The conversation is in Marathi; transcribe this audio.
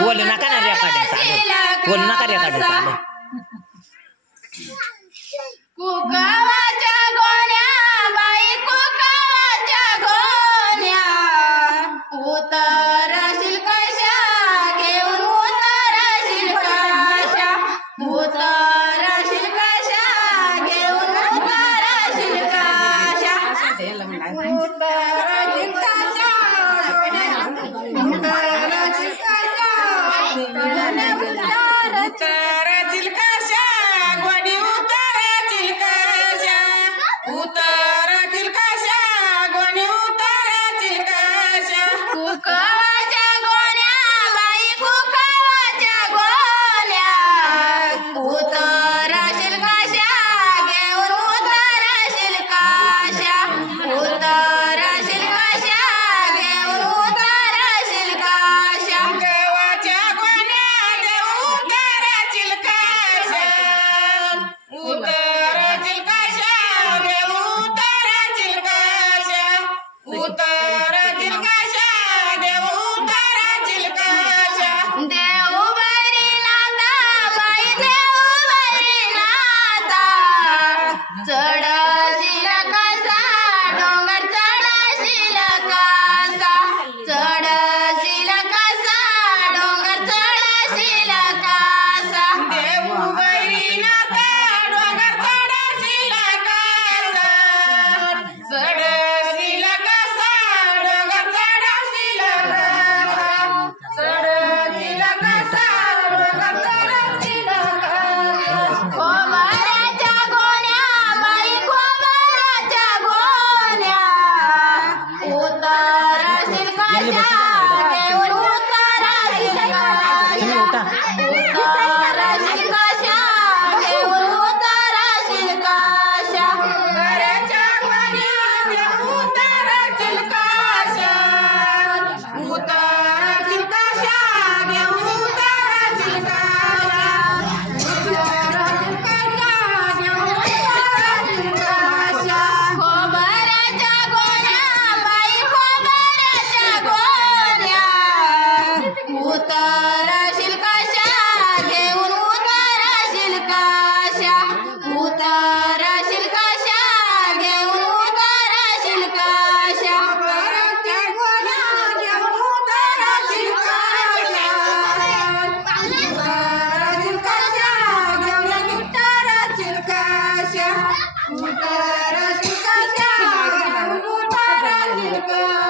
बोल नका ना रेकॉर्डिंग चालू बोल नका रेकॉर्डिंग चालू कुकावाच्या गोण्या बाई कुकावाच्या गोण्या उतरशील कशा घेऊन उतरशील कशा उतरशील कशा घेऊन उतरशील कशा उतरशील कशा उतरशील कशा गोडी उतरशील कशा उतरशील कशा गोडी उतरशील कशा कुकावाच्या गोण्या बाई कुकावाच्या गोण्या उतरशील कशा घेऊन उतरशील कशा उतरशील कशा घेऊन उतरशील कशा गावाच्या गोण्या उतरशील कशा उतरशील कशा उतरशील कशा उतरशील कशा उतरशील कशा देऊ बरी नाता बाई देऊ बरी नाता चढशील कसा डोंगर चढशील कसा चढशील कसा डोंगर चढशील कसा देऊ बरी नाता डोंगर चढशील कसा चढशील कसा डोंगर चढशील कसा चढशील कसा डोंगर चढशील कसा खोबऱ्याच्या गोण्या बाई खोबऱ्याच्या गोण्या उतरशील कशा